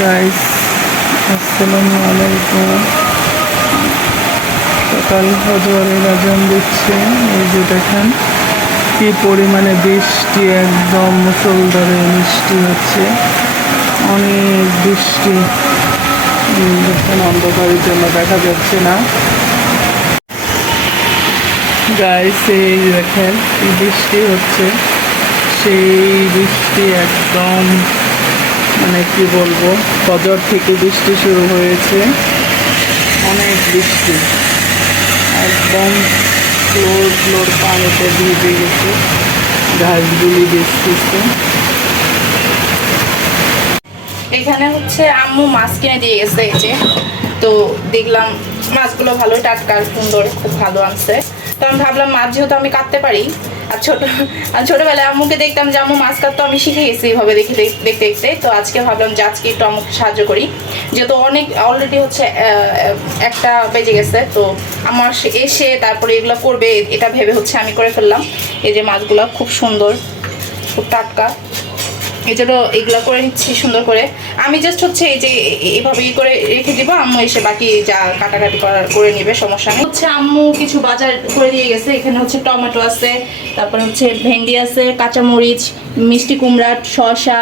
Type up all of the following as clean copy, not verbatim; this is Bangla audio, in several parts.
গাইস আসসালামু আলাইকুম। সকাল ফজরের আজান দিচ্ছে। এই যে দেখেন কি পরিমাণে বৃষ্টি, একদম মুষলধারে বৃষ্টি হচ্ছে, অনেক বৃষ্টি। দেখেন অন্ধকারের জন্য দেখা যাচ্ছে না। গাইস এই দেখেন কি বৃষ্টি হচ্ছে, সেই বৃষ্টি একদম মানে কি বলবো, ফজর থেকে বৃষ্টি শুরু হয়েছে, অনেক বৃষ্টি, একদম ফ্লোর ফ্লোর পানিতে ভিজে গেছে, ঘাসগুলি ভিজতেছে। এখানে হচ্ছে আম্মু মাছ কিনে দিয়ে গেছে, এই যে তো দেখলাম মাছগুলো ভালোই টাটকা সুন্দর, খুব ভালো আনছে। তো আমি ভাবলাম মাছ যেহেতু আমি কাটতে পারি, আর ছোটবেলায় আম্মুকে দেখতাম যে আম্মু মাছ কাটতো, আমি শিখে গেছি এইভাবে দেখতে দেখতে। তো আজকে ভাবলাম যে আজকে একটু আম্মুকে সাহায্য করি, যেহেতু অনেক অলরেডি হচ্ছে একটা বেজে গেছে। তো আমার এসে তারপরে এগুলো করবে এটা ভেবে হচ্ছে আমি করে ফেললাম। এই যে মাছগুলো খুব সুন্দর, খুব টাটকা, এই জন্য এগুলো করে নিচ্ছি সুন্দর করে। আমি জাস্ট হচ্ছে এই যে এইভাবে করে রেখে দিব, আম্মু এসে বাকি যা কাটাকাটি করে নেবে, সমস্যা নেই। হচ্ছে আম্মু কিছু বাজার করে দিয়ে গেছে। এখানে হচ্ছে টমেটো আছে, তারপরে হচ্ছে ভেন্ডি আছে, কাঁচামরিচ, মিষ্টি কুমড়া, শসা,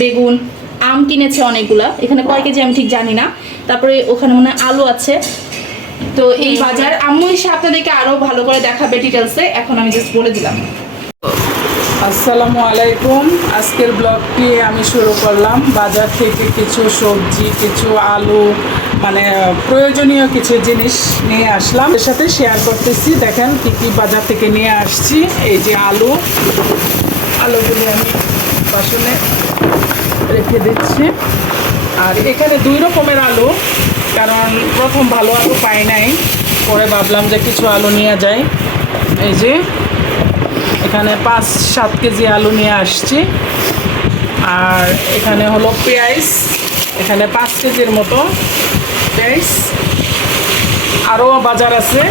বেগুন, আম কিনেছে অনেকগুলা। এখানে কয় কেজি আমি ঠিক জানি না। তারপরে ওখানে মনে হয় আলু আছে। তো এই বাজার আম্মু এসে আপনাদেরকে আরো ভালো করে দেখাবে ডিটেলসে, এখন আমি জাস্ট বলে দিলাম। আসসালামু আলাইকুম। আজকের ব্লগটি আমি শুরু করলাম বাজার থেকে কিছু সবজি, কিছু আলু, মানে প্রয়োজনীয় কিছু জিনিস নিয়ে আসলাম, এর সাথে শেয়ার করতেছি। দেখেন কী কী বাজার থেকে নিয়ে আসছি। এই যে আলুগুলি আমি বাসনে রেখে দিচ্ছি। আর এখানে 2 রকমের আলু, কারণ প্রথম ভালো আলু পাই নাই, পরে ভাবলাম যে কিছু আলু নিয়ে যাই। এই যে এখানে 5-7 কেজি আলু নিয়ে আসছি। আর এখানে হলো পেঁয়াজ, এখানে 5 কেজির মতো পেঁয়াজ। আরও বাজার আছে,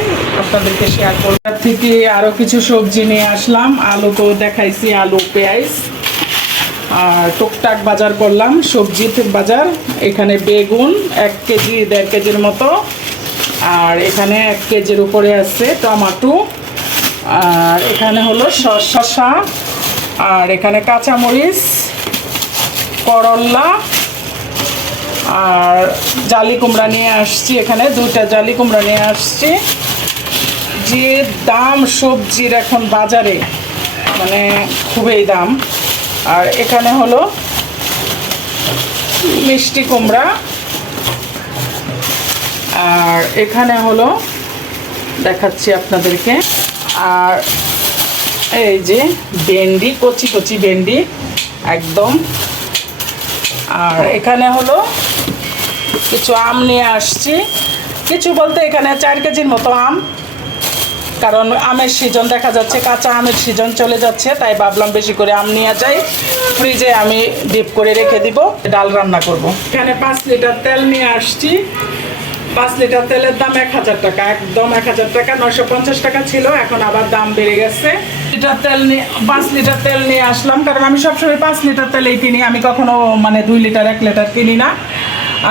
আপনাদেরকে শেয়ার করব। তার থেকে আরও কিছু সবজি নিয়ে আসলাম। আলু তো দেখাইছি, আলু পেঁয়াজ আর টুকটাক বাজার করলাম, সবজির বাজার। এখানে বেগুন 1 কেজি 1.5 কেজির মতো, আর এখানে 1 কেজির উপরে আছে টমেটো, আর এখানে হলো শসা, আর এখানে কাঁচামরিচ, করলা, আর জালি কুমড়া নিয়ে আসছি। এখানে 2টা জালি কুমড়া নিয়ে আসছি। যে দাম সবজির এখন বাজারে, মানে খুবই দাম। আর এখানে হলো মিষ্টি কুমড়া, আর এখানে হলো দেখাচ্ছি আপনাদেরকে, আর এই যে ভেন্ডি, কচি কচি ভেন্ডি একদম। আর এখানে হলো কিছু আম নিয়ে আসছি, কিছু বলতে এখানে 4 কেজির মতো আম, কারণ আমের সিজন দেখা যাচ্ছে, কাঁচা আমের সিজন চলে যাচ্ছে, তাই ভাবলাম বেশি করে আম নিয়ে যাই, ফ্রিজে আমি ডিপ করে রেখে দিব, ডাল রান্না করব। এখানে 5 লিটার তেল নিয়ে আসছি। 5 লিটার তেলের দাম 1000 টাকা, একদম 1000 টাকা। 950 টাকা ছিল, এখন আবার দাম বেড়ে গেছে। 5 লিটার তেল নিয়ে আসলাম, কারণ আমি সবসময় 5 লিটার তেলেই কিনি, আমি কখনো মানে 2 লিটার 1 লিটার কিনি না।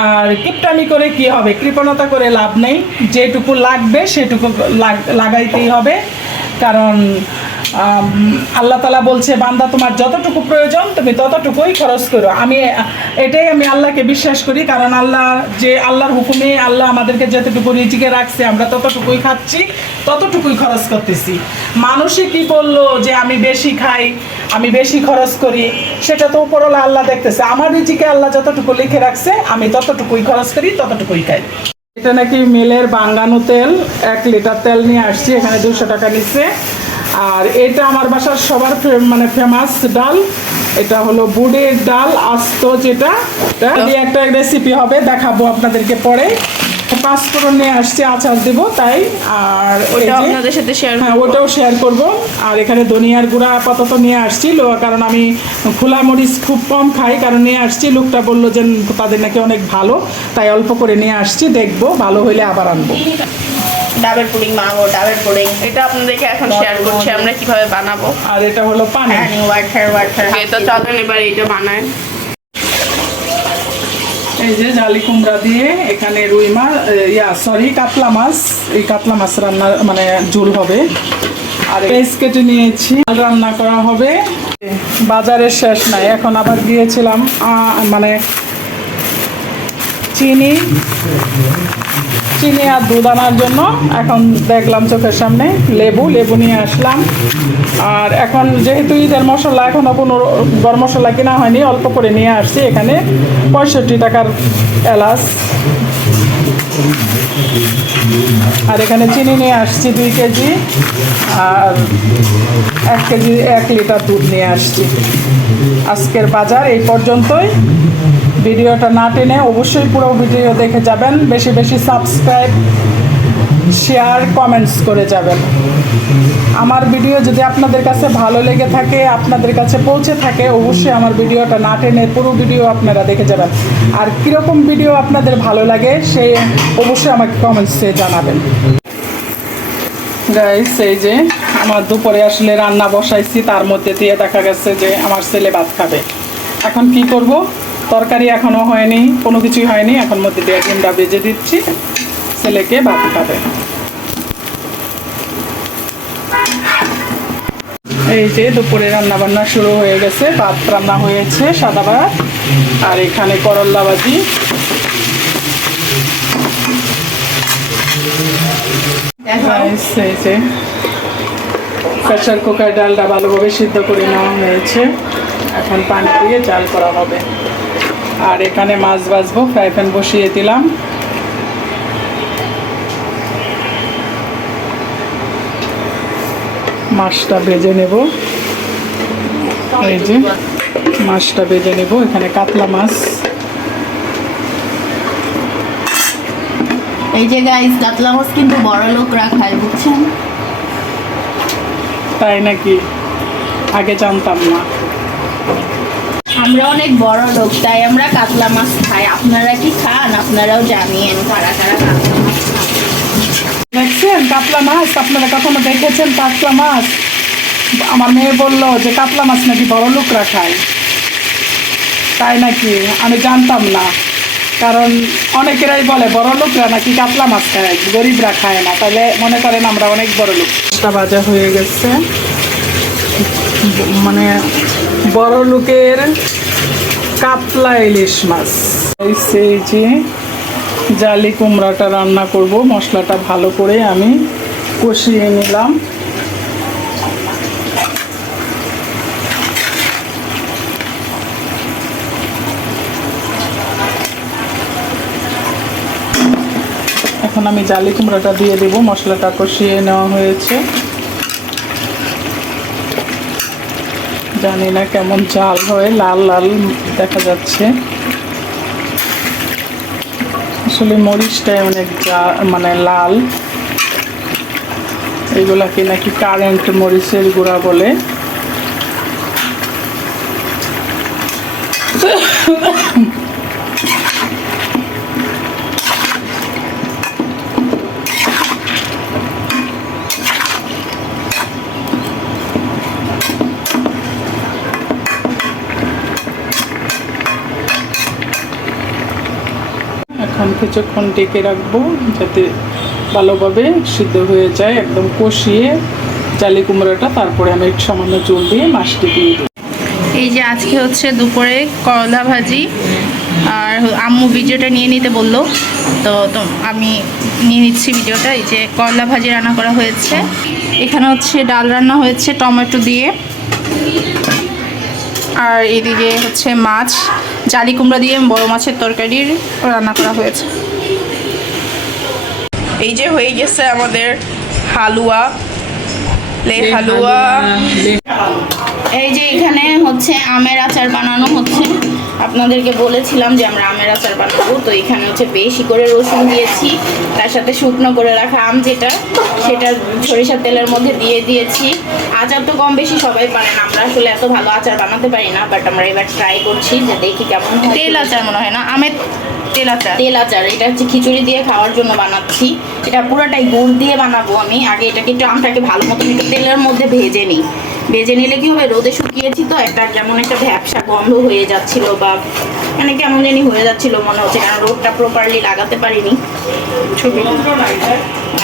আর কিপটামি করে কি হবে, কৃপণতা করে লাভ নেই, যেটুকু লাগবে সেটুকু লাগাইতেই হবে। কারণ আল্লাহ তাআলা বলছে, বান্দা তোমার যতটুকু প্রয়োজন তুমি ততটুকুই খরচ করো। এটাই আমি আল্লাহকে বিশ্বাস করি, কারণ আল্লাহর হুকুমে আল্লাহ আমাদেরকে যতটুকু রিজিকে রাখছে, আমরা ততটুকুই খাচ্ছি, ততটুকুই খরচ করতেছি। মানুষে কি বললো যে আমি বেশি খাই, আমি বেশি খরচ করি, সেটা তো উপরওয়ালা আল্লাহ দেখতেছে। আমার রিজিকে আল্লাহ যতটুকু লিখে রাখছে, আমি ততটুকুই খরচ করি, ততটুকুই খাই। এটা নাকি মিলের বাঙ্গানো তেল, 1 লিটার তেল নিয়ে আসছি, এখানে 200 টাকা নিচ্ছে। আর এটা আমার বাসার সবার মানে ফেমাস ডাল, এটা হলো বুটের ডাল আস্ত, যেটা একটা রেসিপি হবে, দেখাবো আপনাদেরকে পরে। 5 ফোড়ন নিয়ে আসছি, আচার দেবো তাই। আর আপনাদের সাথে শেয়ার, হ্যাঁ ওটাও শেয়ার করব। আর এখানে ধনিয়ার গুঁড়া আপাতত নিয়ে আসছি, কারণ আমি খোলা মরিচ খুব কম খাই, কারণ নিয়ে আসছি। লোকটা বললো যে তাদের নাকি অনেক ভালো, তাই অল্প করে নিয়ে আসছি, দেখবো ভালো হইলে আবার আনবো। ডাবের পুডিং বানাবো, ডাবের পুডিং এটা আপনাদেরকে এখন শেয়ার করছি আমরা কিভাবে বানাবো। আর এটা হলো পানি, ওয়াটার এটা চলেন এবার এটা বানায়। এই যে জালি কুমড়া দিয়ে এখানে রুই মাছ কাতলা মাছ, এই কাতলা মাছ রান্না মানে ঝোল হবে। আর পেঁয়াজ কেটে নিয়েছি, রান্না করা হবে। বাজারের শেষ নাই, এখন আবার গিয়েছিলাম মানে চিনি আর দুধ আনার জন্য। এখন দেখলাম চোখের সামনে লেবু নিয়ে আসলাম। আর এখন যেহেতু ঈদের মশলা এখনও কোনো গরম মশলা কেনা হয়নি, অল্প করে নিয়ে আসছি। এখানে 65 টাকার এলাচ, আর এখানে চিনি নিয়ে আসছি 2 কেজি, আর 1 কেজি 1 লিটার দুধ নিয়ে আসছি। আজকের বাজার এই পর্যন্তই। ভিডিওটা না টেনে অবশ্যই পুরো ভিডিও দেখে যাবেন, বেশি বেশি সাবস্ক্রাইব, শেয়ার, কমেন্টস করে যাবেন। আমার ভিডিও যদি আপনাদের কাছে ভালো লেগে থাকে, আপনাদের কাছে পৌঁছে থাকে, অবশ্যই আমার ভিডিওটা না টেনে পুরো ভিডিও আপনারা দেখে যাবেন। আর কীরকম ভিডিও আপনাদের ভালো লাগে সেই অবশ্যই আমাকে কমেন্টসে জানাবেন। গাইস, এই যে আমার দুপুরে আসলে রান্না বসাইছি, তার মধ্যে দিয়ে দেখা গেছে যে আমার ছেলে ভাত খাবে। এখন কি করব, তরকারি এখনও হয়নি, কোনো কিছুই হয়নি। এখন মধ্যে দিয়ে ডিমটা ভেজে দিচ্ছি, ছেলেকে ভাত খাবে। এই যে দুপুরে রান্না বান্না শুরু হয়ে গেছে, ভাত রান্না হয়েছে, সাদা ভাত, আর এখানে করল্লা ভাজি। এই যে প্রেসার কুকার ডালটা ভালোভাবে সিদ্ধ করে নেওয়া হয়েছে, এখন পানি দিয়ে চাল করা হবে। আর এখানে মাছ ভাজবো, ফ্রাই প্যান বসিয়ে দিলাম। মাছটা ভেজে নেব, এই যে মাছটা ভেজে নেব। এখানে কাতলা মাছ। এই যে গাইস, কাতলা মাছ কিন্তু বড় লোকরা খায়, বুঝছেন? তাই নাকি? আগে জানতাম না। আমরা অনেক বড় লোক, তাই আমরা কাতলা মাছ খাই। আপনারা কি খান? আপনারাও জানিয়েন কারা কারা কাতলা মাছ খান। দেখছেন কাতলা মাছ? আপনারা কখনো দেখেছেন কাতলা মাছ? আমার মেয়ে বললো যে কাতলা মাছ নাকি বড় লোকরা খায়। তাই নাকি? আমি জানতাম না, কারণ অনেকেরাই বলে বড় লোকরা নাকি কাতলা মাছ খায়, গরিবরা খায় না। তাহলে মনে করেন আমরা অনেক বড় লোক। ভাজা হয়ে গেছে, মানে বড় লোকের কাতলা ইলিশ মাছ। এই যে জালি কুমড়াটা রান্না করব, মশলাটা ভালো করে আমি কষিয়ে নিলাম। এখন আমি জালি কুমড়াটা দিয়ে দেব, মশলাটা কষিয়ে নেওয়া হয়েছে। জানি না কেমন ঝাল হয়, লাল লাল দেখা যাচ্ছে। আসলে মরিচটাই অনেক মানে লাল। এগুলাকে নাকি কারেন্ট মরিচের গুঁড়া বলে। এখন কিছুক্ষণ ঢেকে রাখবো যাতে ভালোভাবে সিদ্ধ হয়ে যায়, একদম কষিয়ে জালি কুমড়োটা। তারপরে আমি সামান্য জল দিয়ে মাছটি দিয়ে দিই। এই যে আজকে হচ্ছে দুপুরে করলা ভাজি, আর আম্মু ভিডিওটা নিয়ে নিতে বললো, তো আমি নিয়ে নিচ্ছি ভিডিওটা। এই যে করলা ভাজি রান্না করা হয়েছে, এখানে হচ্ছে ডাল রান্না হয়েছে টমেটো দিয়ে, আর এদিকে হচ্ছে মাছ, জালি কুমড়া দিয়ে বড় মাছের তরকারির রান্না করা হয়েছে। এই যে হয়ে গেছে আমাদের হালুয়া, হালুয়া। এই যে এখানে হচ্ছে আমের আচার বানানো হচ্ছে। আপনাদেরকে বলেছিলাম যে আমরা আমের আচার বানাবো, তো এখানে হচ্ছে বেশি করে রসুন দিয়েছি, তার সাথে শুকনো করে রাখা আম যেটা, সেটা সরিষার তেলের মধ্যে দিয়ে দিয়েছি। আচার তো কম বেশি সবাই পারেন, আমরা আসলে এত ভালো আচার বানাতে পারি না, বাট আমরা এবার ট্রাই করছি যে দেখি কেমন হয়। তেল আচার মনে হয় না, আমের তেল আচার। তেল আচার এটা হচ্ছে খিচুড়ি দিয়ে খাওয়ার জন্য বানাচ্ছি। এটা পুরোটাই গুড় দিয়ে বানাবো আমি। আগে এটাকে একটু আমটাকে ভালো মতো একটু তেলের মধ্যে ভেজে নিই, ভেজে নিলে কি হবে, রোদে শুকিয়েছি তো একটা কেমন একটা ভ্যাপসা গন্ধ হয়ে যাচ্ছিল, বা মানে কেমন জানি হয়ে যাচ্ছিল মনে হচ্ছে, কারণ রোদটা প্রপারলি লাগাতে পারিনি।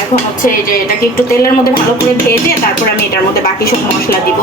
এখন হচ্ছে এই যে এটাকে একটু তেলের মধ্যে ভালো করে ভেজে তারপর আমি এটার মধ্যে বাকি সব মশলা দিব।